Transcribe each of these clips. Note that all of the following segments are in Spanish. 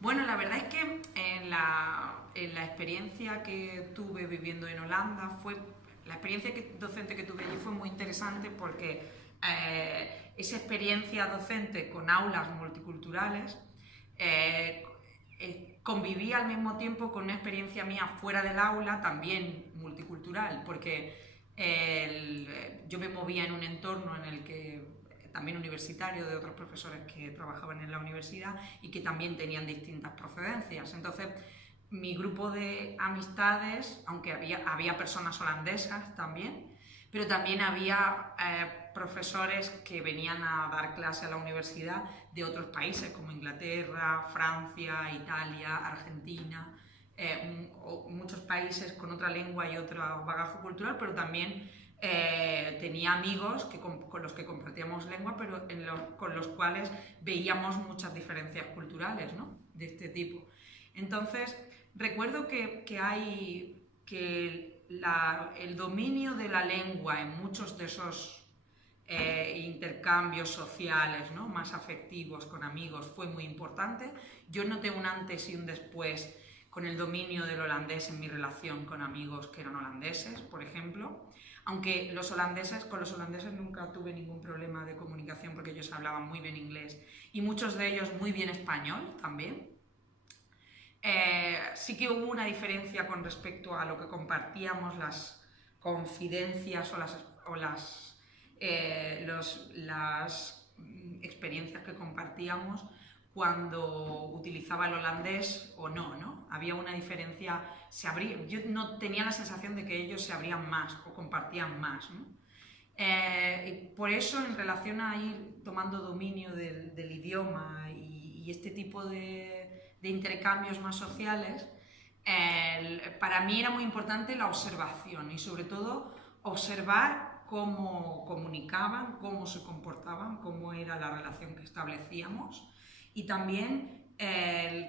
Bueno, la verdad es que en la experiencia que tuve viviendo en Holanda, la experiencia docente que tuve allí fue muy interesante porque esa experiencia docente con aulas multiculturales convivía al mismo tiempo con una experiencia mía fuera del aula también multicultural, porque yo me movía en un entorno en el que también universitario, de otros profesores que trabajaban en la universidad y que también tenían distintas procedencias. Entonces, mi grupo de amistades, aunque había personas holandesas también, pero también había profesores que venían a dar clase a la universidad de otros países como Inglaterra, Francia, Italia, Argentina, muchos países con otra lengua y otro bagaje cultural, pero también tenía amigos con los que compartíamos lengua, pero con los cuales veíamos muchas diferencias culturales, ¿no? De este tipo. Entonces, recuerdo que el dominio de la lengua en muchos de esos intercambios sociales, ¿no? Más afectivos con amigos fue muy importante. Yo noté un antes y un después con el dominio del holandés en mi relación con amigos que eran holandeses, por ejemplo. Aunque con los holandeses nunca tuve ningún problema de comunicación porque ellos hablaban muy bien inglés y muchos de ellos muy bien español también. Sí que hubo una diferencia con respecto a lo que compartíamos, las confidencias o las experiencias que compartíamos cuando utilizaba el holandés o no, ¿no? Había una diferencia, yo no tenía la sensación de que ellos se abrían más o compartían más, ¿no? Y por eso, en relación a ir tomando dominio del idioma y este tipo de intercambios más sociales, para mí era muy importante la observación y sobre todo observar cómo comunicaban, cómo se comportaban, cómo era la relación que establecíamos y también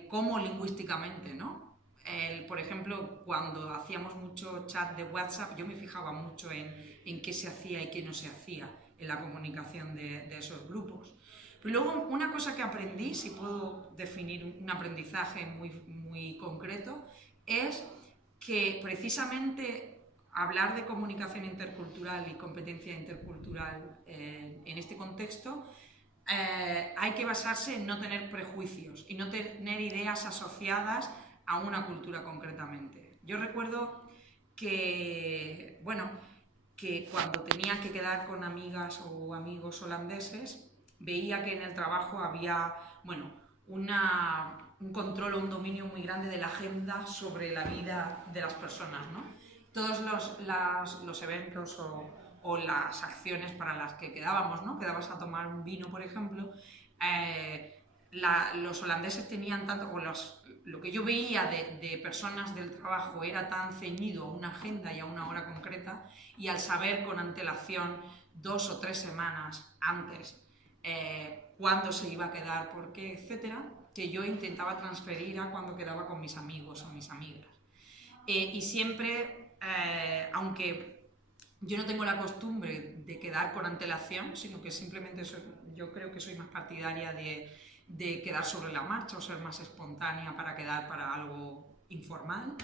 cómo lingüísticamente, ¿no? Por ejemplo, cuando hacíamos mucho chat de WhatsApp, yo me fijaba mucho en qué se hacía y qué no se hacía en la comunicación de esos grupos. Pero luego, una cosa que aprendí, si puedo definir un aprendizaje muy, muy concreto, es que precisamente hablar de comunicación intercultural y competencia intercultural en este contexto hay que basarse en no tener prejuicios y no tener ideas asociadas a una cultura concretamente. Yo recuerdo que cuando tenía que quedar con amigas o amigos holandeses, veía que en el trabajo había un control o un dominio muy grande de la agenda sobre la vida de las personas, ¿no? Todos los eventos o las acciones para las que quedábamos, ¿no? Quedabas a tomar un vino, por ejemplo, los holandeses tenían tanto, lo que yo veía de personas del trabajo era tan ceñido a una agenda y a una hora concreta, y al saber con antelación 2 o 3 semanas antes cuándo se iba a quedar, por qué, etcétera, que yo intentaba transferir a cuando quedaba con mis amigos o mis amigas. Y siempre, aunque yo no tengo la costumbre de quedar con antelación, sino que simplemente yo creo que soy más partidaria de quedar sobre la marcha o ser más espontánea para quedar para algo informal,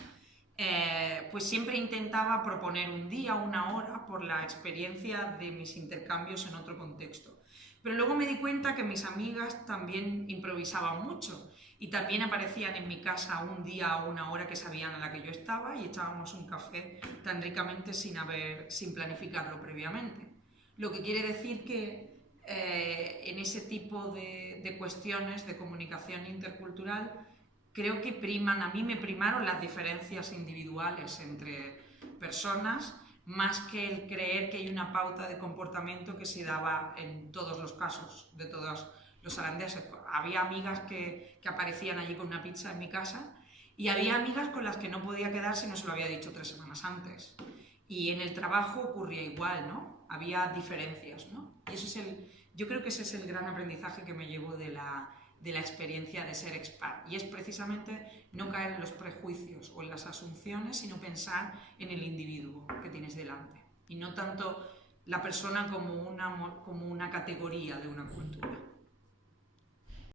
pues siempre intentaba proponer un día o una hora por la experiencia de mis intercambios en otro contexto. Pero luego me di cuenta que mis amigas también improvisaban mucho y también aparecían en mi casa un día o una hora que sabían a la que yo estaba y echábamos un café tan ricamente sin planificarlo previamente. Lo que quiere decir que en ese tipo de cuestiones de comunicación intercultural creo que a mí me primaron las diferencias individuales entre personas más que el creer que hay una pauta de comportamiento que se daba en todos los casos de todos los holandeses. Había amigas que aparecían allí con una pizza en mi casa y había amigas con las que no podía quedar si no se lo había dicho 3 semanas antes. Y en el trabajo ocurría igual, ¿no? Había diferencias, ¿no? Y yo creo que ese es el gran aprendizaje que me llevo de la experiencia de ser expat, y es precisamente no caer en los prejuicios o en las asunciones, sino pensar en el individuo que tienes delante y no tanto la persona como una categoría de una cultura.